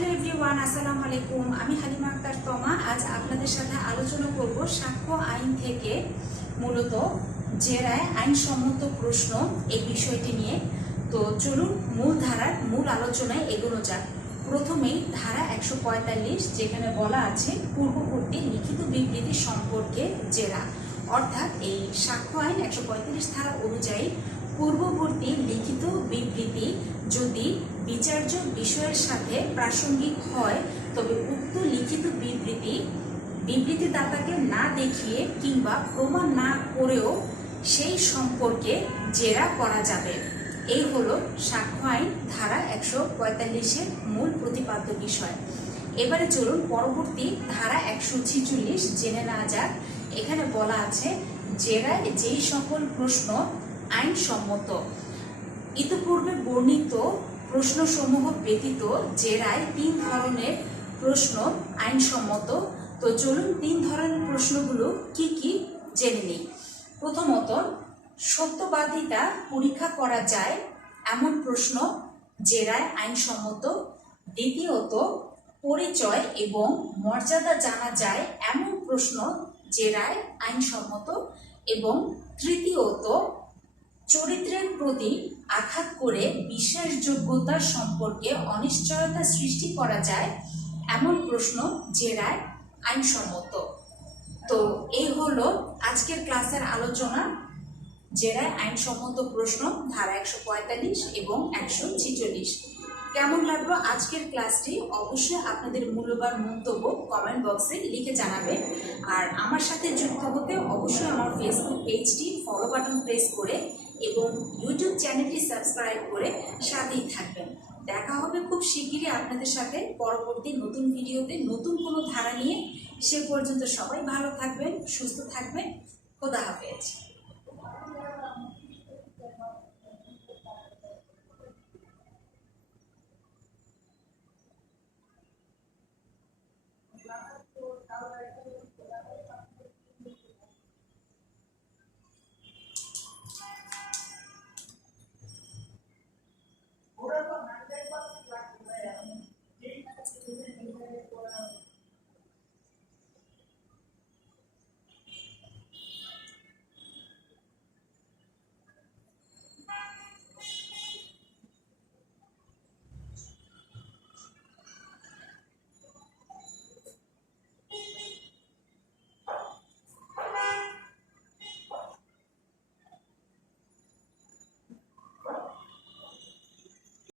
Hello everyone, আসসালামু আলাইকুম। আমি হালিমা আক্তার তমা। আজ আপনাদের সাথে আলোচনা করব সাক্ষ্য আইন থেকে মূলত জেরায় আইনসম্মত প্রশ্ন এই বিষয়টি নিয়ে। তো চলুন মূল ধারার মূল আলোচনায় এগোনো যাক। প্রথমেই ধারা একশো পঁয়তাল্লিশ, যেখানে বলা আছে পূর্ববর্তী লিখিত বিবৃতি সম্পর্কে জেরা। অর্থাৎ এই সাক্ষ্য আইন একশো পঁয়তাল্লিশ ধারা অনুযায়ী পূর্ববর্তী লিখিত বিবৃতি যদি বিচার্য বিষয়ের সাথে প্রাসঙ্গিক হয়, তবে উক্ত লিখিত বিবৃতি বিবৃতিদাতাকে না দেখিয়ে কিংবা প্রমাণ না করেও সেই সম্পর্কে জেরা করা যাবে। এই হলো সাক্ষ্য আইন ধারা একশো পঁয়তাল্লিশের মূল প্রতিপাদ্য বিষয়। এবারে চলুন পরবর্তী ধারা একশো ছিচল্লিশ জেনে নেওয়া যাক। এখানে বলা আছে, জেরায় যেই সকল প্রশ্ন আইনসম্মত। ইতিপূর্বে বর্ণিত প্রশ্নসমূহ ব্যতীত জেরায় তিন ধরনের প্রশ্ন আইনসম্মত, তো চলুন তিন ধরনের প্রশ্নগুলো কি কি জেনে নিই। প্রথমত, সত্যবাদিতা পরীক্ষা করা যায় এমন প্রশ্ন জেরায় আইনসম্মত। দ্বিতীয়ত, পরিচয় এবং মর্যাদা জানা যায় এমন প্রশ্ন জেরায় আইনসম্মত। এবং তৃতীয়ত চরিত্রের প্রতি আঘাত করে বিশ্বাসযোগ্যতার সম্পর্কে অনিশ্চয়তা সৃষ্টি করা যায় এমন প্রশ্ন জেরায় আইনসম্মত। তো এই হলো আজকের ক্লাসের আলোচনা। জেরায় আইনসম্মত প্রশ্ন, ধারা একশো পঁয়তাল্লিশ এবং একশো ছিচল্লিশ। কেমন লাগল আজকের ক্লাসটি? অবশ্যই আপনাদের মূল্যবান মন্তব্য কমেন্ট বক্সে লিখে জানাবেন। আর আমার সাথে যুক্ত হতে অবশ্যই আমার ফেসবুক পেজটি ফলো বাটন প্রেস করে এবং ইউটিউব চ্যানেলটি সাবস্ক্রাইব করে সাথেই থাকবেন। দেখা হবে খুব শিগগিরই আপনাদের সাথে পরবর্তী নতুন ভিডিওতে, নতুন কোনো ধারা নিয়ে। সে পর্যন্ত সবাই ভালো থাকবেন, সুস্থ থাকবেন। খোদা হাফেজ।